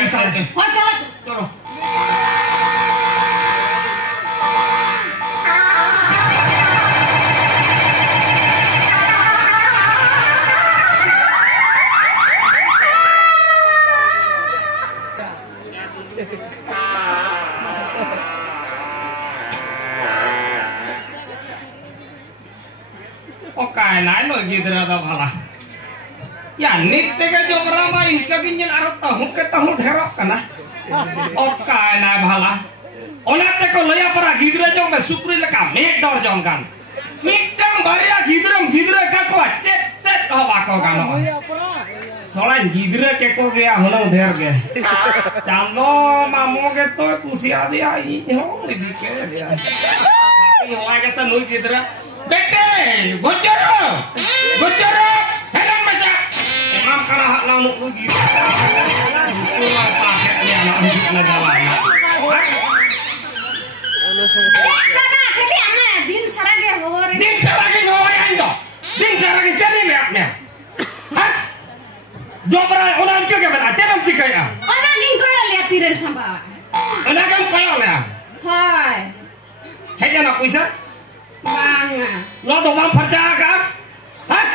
Oh, chalo. Oke, nah lo gitu ada pala. Ya nih tega jom ramai kaginya arut tahu ke tahu herok kana. Oke, nah pala. Onak teko loya para gidra jom besukri leka mek dor jom kan. Mikang baria gidra kakwa cet oh bako kano. Soalnya gidra keko gea hunang der ge. Cando mamo ke to kusia dia ini lagi ke dia. Tapi orang kata nui gidra Bete, bojoro, helang masak. Emang karena hak lamuk rugi. Pulang pakai dia anak jalan. Baba, kali ama din sarage hore. Din sarage hore ando. Din sarage jadi lihatnya. Hah? Jobra orang juga kan? Jangan jika ya. Orang din ko lihat tiren samba. Orang kan koyo ya. Hai. Hanya nak puisa? Banga. Lo tuh bang percaya kan? Hah?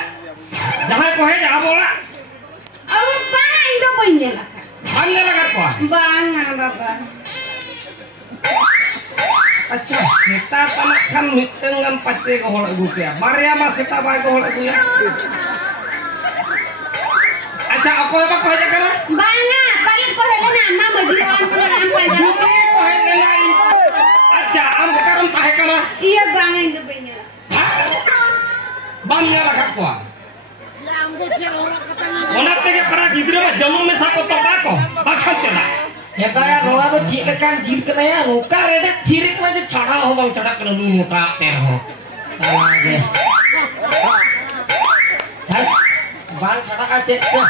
Jangan kau hanya abola. Awe banga indo punya lah. Anda lagar kau? Banga baba. Acha, kita tanahkan dengan pace kau holak gue ya. Maria masih tak baik kau holak gue ya. Acha, aku apa kau aja kan? Banga, paling ko hele nama madiran ko na ang panja. Bukan kau hanya lain. Acha, am sekarang tahe kan? Iya banga indo punya. Bangnya lagar kau. Onak tega para gidra mah jamu mesako tobako. Bakal cina. Ya kaya rola tuh kan jir kena ya muka reda tirik aja cara bang cara kena dulu muka terho. Salah aja. Has, bang cara aja tuh.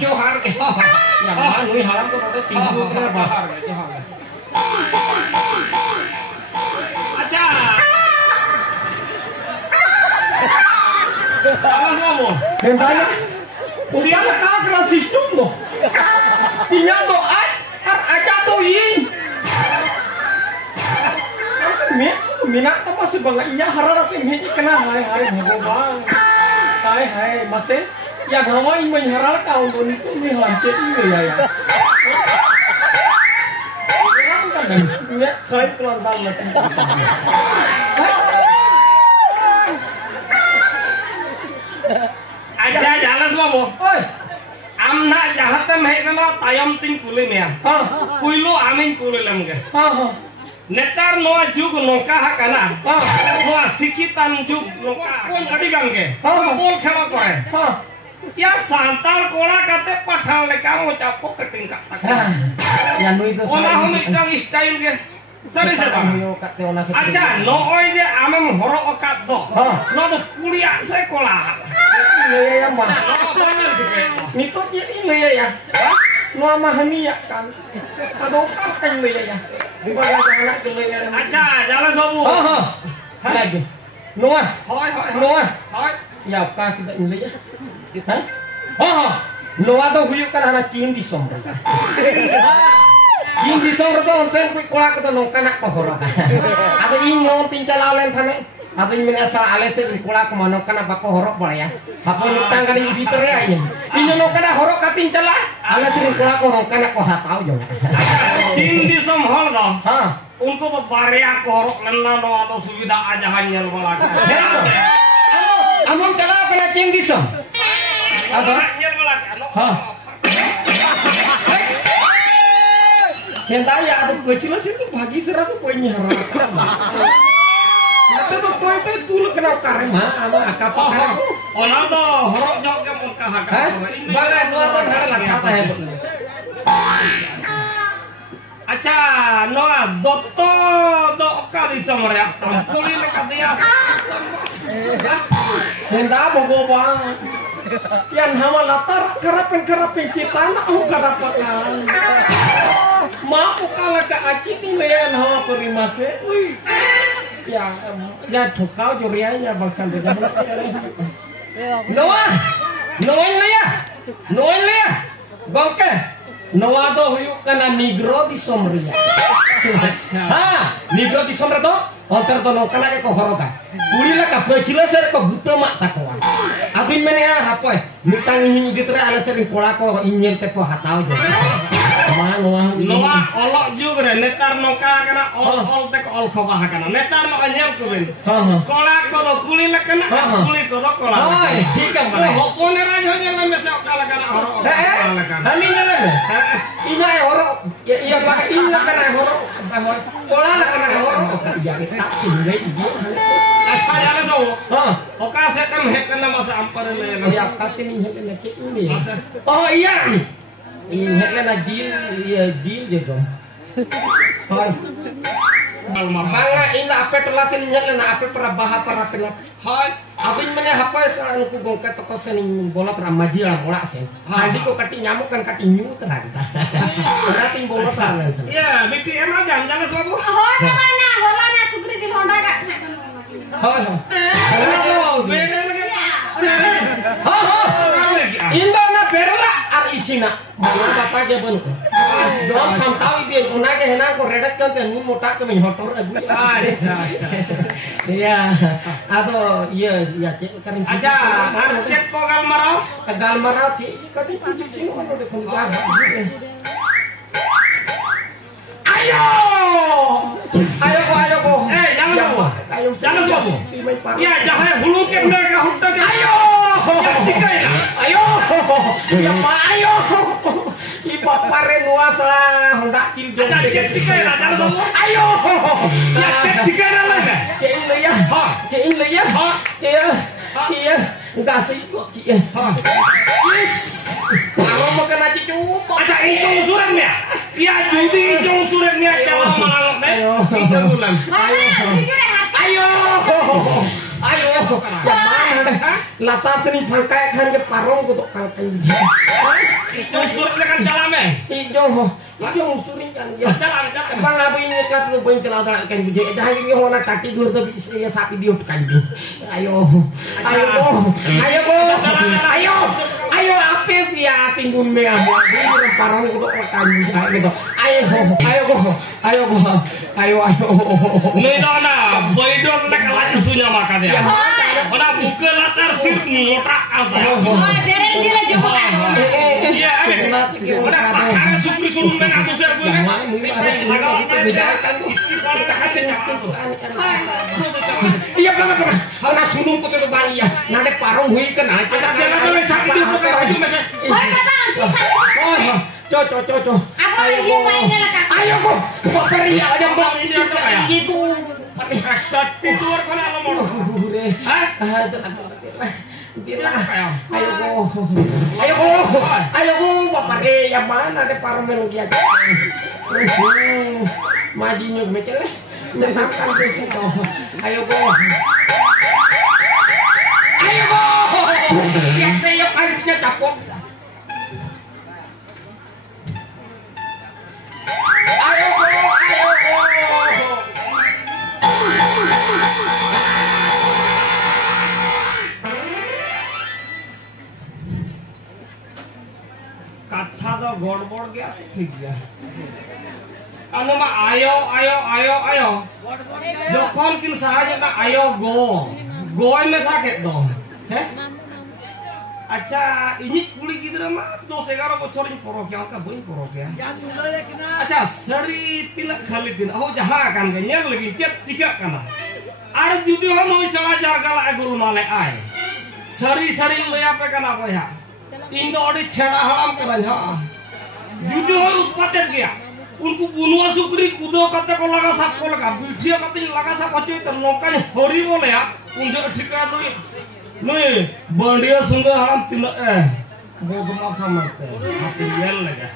Johar ke. Ya mana nui haram tuh ada tinggu kena bahar johar. Acha. Awas kamu. Bentanya, uriana kagak sistem doh. Inya doh aja tuh in. Minat apa sih bang? Inya harap ini kena hai bang. Hai masih. Ya nama ini mengharap kau itu nih lanjut ini ya. Kan ini kali kelantan lagi. Aja jalan semua bu. Oi, Amna jahatnya mereka tayam ting kulim ya. Kuilu amin kulilam ke. Netar noa juk nongka hakana. Noa sikitan juk nongka. Pun adigang ke. Bol khela kore. Ya santal kola kate pathal leka ngocapok ke tingkat. ya nu itu. Ona mitang style ke. Sari sebang. Aja nooi je amem horok okat do. No do kuliah sekolah. Iya ya mah. Bener gitu. Nito jadi ya. Nu amahani ya kan. Adokar kan ya. Dibawa anak gele ya. Aja jalan sobu. Lagi. Noah. Hoi. Noah. Hoi. Ya ka sudah ini ya. Hah? Noah tuh huyukan anak cing di somro. Cing di somro tuh pen ku kola ka no kana ko horo. Atau inyo pincala len thane. Atau ini asal alese di kola ka mano kana ba ko horo boleh ya. Apa nutang kali visitor ya ini. Inyo no kana horo ka pincala. Alese di kola ko no kana ko hatau jo. Cing di som hol do. Hah? उनको तो बारिया को लेना नो आलो सुविधा आज हन्यल वाला Amon kalau kena cinggisong. apa hanyel वाला no Hah? Kentaya ada kecil itu bagi 100 poinnya harap. Mata tuh poin itu lu kenal karema ama akapa. orang तो horok jok ke muka hak Bang itu apa lah kata ya. अच्छा नोआ दोतो दो kali समरे कुली ले कदिया Henda bogo bang. Yan hama latar kerapin citana aku karapakan. Mau kala ka aki ni lean hawa perimase. ya thukau jurianya bahkan tidak Noah gongke Noah do huyuk kana Negro di Somria Negro di Somria do onter to kana ko horoga kulila ka bejila ser ko buta mak takwa abin mene hapoy mitang ini gitu ala sering pola ko inyen te ko hatau jo Noah olok juga netar noka kana ol te ko ol khobah kana netar no anyam ko ben kola ko do kulila kana kuli ko do kola sikam ba hopone ra jo nyam mese kala kana horo kala kana ami nyala ina horo iya ba ina kana horo kola kana horo ya tak singgai asa ya le so oka se kan he kana masa ampar le ya kasih nih hele ke ini oh iya ini hele deal gitu banga ina apa tolasin hele na apa para baha para pelap hai abin mana apa saran ku gongka toko sening bolot ramaji lah mola sen hadi ko kati nyamuk kan kati nyu tenan berarti bolot saran ya BTM aja jangan suatu Oh, mana? Hola na sugri di Honda ka. Indah na perla ar isina mana bapak ge banu dom samtau dia una ke hena ko redak kan te nu mota ke hotor agu iya ado iya cek kan aja ar cek ko gal marau ti kati pujuk sino kan de kun ayo ko jangan suatu ya jahe hulu ke mereka hutta ke ayo ayo ipa pare nuas lah hendak kiljo tikai lah jangan suatu ayo ya tikai lah lah cein liya iya enggak sih kok cie kalau makan aja cukup aja itu usurannya ya jadi itu usurannya kalau malalok deh itu bulan ayo lata seni pangkai kan ke parong kutuk pangkai itu usurannya kan jalame ijo usurin kan ya bang aku ini kelas lu boin kelas kan buje dah ini hona kaki dur tapi saya sapi dia kan ayo apa sih ya tinggung me amo ini parong kutuk kan gitu ayo Nidona boydon lek lagi sunya makan ya ona buka latar sir ngotak apa Dereng dile jemput iya ona pasar sukri kurung men aku ser gue iya banget ona sunung ko te bari ya nade parong hui kan aja jangan sakit itu bukan baju mesen Hoy baba anti sakit Coco. Apa lagi mainnya lah kak Ayo kok beri ada bang itu tidur kan lo mau ayo bapak yang mana ada parmen dia majinya mikir menangkan besi ayo ya saya kainnya capok kata do gordbord gya se ठीक gya anu ma ayo jokon kin sahaja na ayo go me sakit do he acha ini kuli gidra ma 10-11 বছর in porok ya ka boin porok ya acha sari tilak khali din oh jaha kan ga nyar lagi cet tiga kana ar judi ho noi sala jar gala agul male ai sari le apa kana apa ya इन तो ऑडी छेड़ा हराम करन हा जुदी हो उत्पादन गया उनको बुनुआ सुकरी कुदो कते को लगा साप को लगा बिठिया कते लगा साप होते तो नौका हरी बोले या उनजे ठिका नई बंडिया सुंदर हराम तिल बदमा समझते हाथी येल लगा